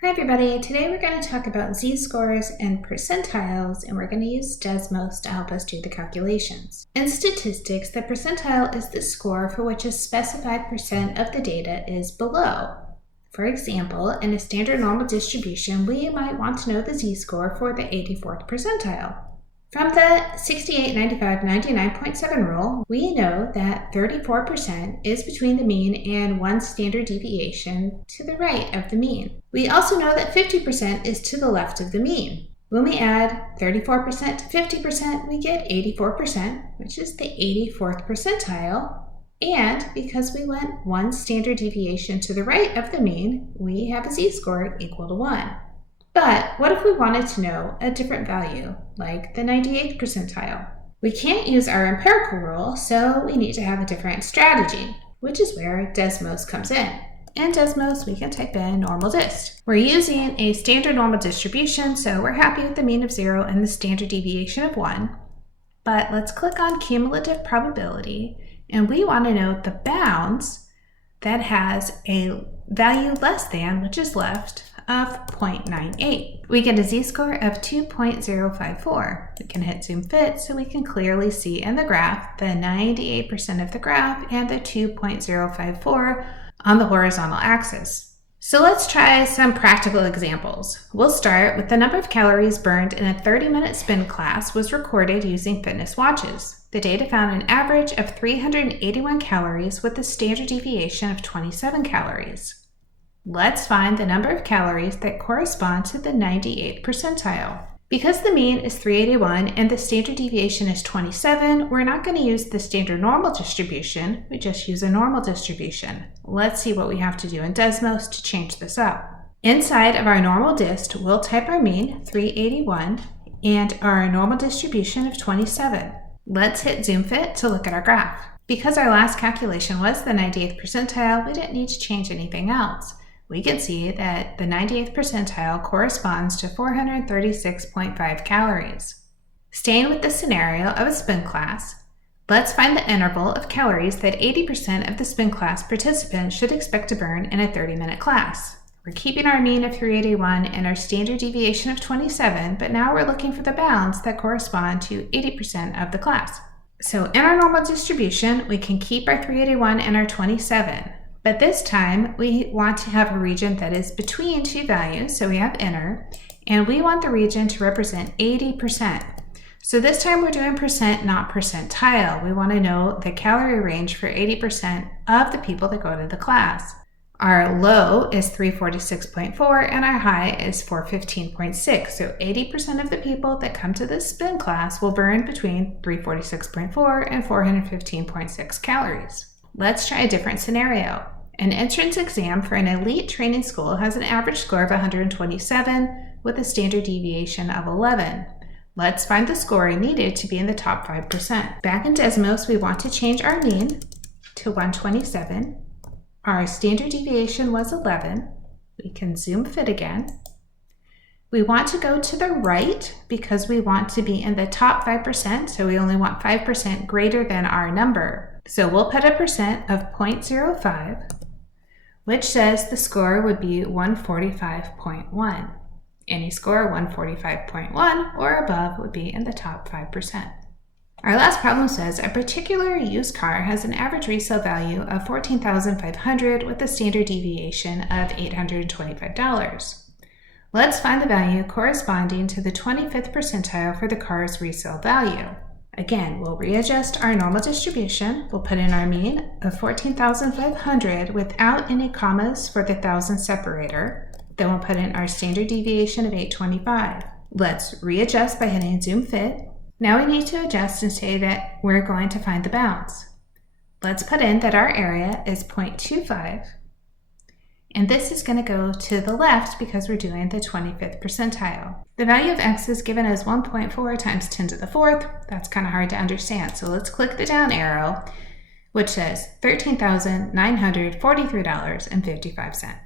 Hi everybody, today we're going to talk about z-scores and percentiles, and we're going to use Desmos to help us do the calculations. In statistics, the percentile is the score for which a specified percent of the data is below. For example, in a standard normal distribution, we might want to know the z-score for the 84th percentile. From the 68, 95, 99.7 rule, we know that 34% is between the mean and one standard deviation to the right of the mean. We also know that 50% is to the left of the mean. When we add 34% to 50%, we get 84%, which is the 84th percentile. And because we went one standard deviation to the right of the mean, we have a z-score equal to 1. But what if we wanted to know a different value, like the 98th percentile? We can't use our empirical rule, so we need to have a different strategy, which is where Desmos comes in. In Desmos, we can type in normal dist. We're using a standard normal distribution, so we're happy with the mean of 0 and the standard deviation of 1. But let's click on cumulative probability, and we want to know the bounds that has a value less than, which is left, of 0.98. We get a z-score of 2.054. We can hit zoom fit so we can clearly see in the graph the 98% of the graph and the 2.054 on the horizontal axis. So let's try some practical examples. We'll start with the number of calories burned in a 30-minute spin class was recorded using fitness watches. The data found an average of 381 calories with a standard deviation of 27 calories. Let's find the number of calories that correspond to the 98th percentile. Because the mean is 381 and the standard deviation is 27, we're not going to use the standard normal distribution, we just use a normal distribution. Let's see what we have to do in Desmos to change this up. Inside of our normal dist, we'll type our mean, 381, and our normal distribution of 27. Let's hit zoom fit to look at our graph. Because our last calculation was the 98th percentile, we didn't need to change anything else. We can see that the 98th percentile corresponds to 436.5 calories. Staying with the scenario of a spin class, let's find the interval of calories that 80% of the spin class participants should expect to burn in a 30-minute class. We're keeping our mean of 381 and our standard deviation of 27, but now we're looking for the bounds that correspond to 80% of the class. So in our normal distribution, we can keep our 381 and our 27. But this time, we want to have a region that is between two values, so we have inner, and we want the region to represent 80%. So this time we're doing percent, not percentile. We want to know the calorie range for 80% of the people that go to the class. Our low is 346.4 and our high is 415.6. So 80% of the people that come to this spin class will burn between 346.4 and 415.6 calories. Let's try a different scenario. An entrance exam for an elite training school has an average score of 127 with a standard deviation of 11. Let's find the score needed to be in the top 5%. Back in Desmos, we want to change our mean to 127. Our standard deviation was 11. We can zoom fit again. We want to go to the right because we want to be in the top 5%, so we only want 5% greater than our number. So we'll put a percent of 0.05, which says the score would be 145.1. Any score 145.1 or above would be in the top 5%. Our last problem says a particular used car has an average resale value of $14,500 with a standard deviation of $825. Let's find the value corresponding to the 25th percentile for the car's resale value. Again, we'll readjust our normal distribution. We'll put in our mean of 14,500 without any commas for the thousand separator. Then we'll put in our standard deviation of 825. Let's readjust by hitting zoom fit. Now we need to adjust and say that we're going to find the bounds. Let's put in that our area is 0.25. And this is going to go to the left because we're doing the 25th percentile. The value of x is given as 1.4 times 10 to the 4th. That's kind of hard to understand. So let's click the down arrow, which says $13,943.55.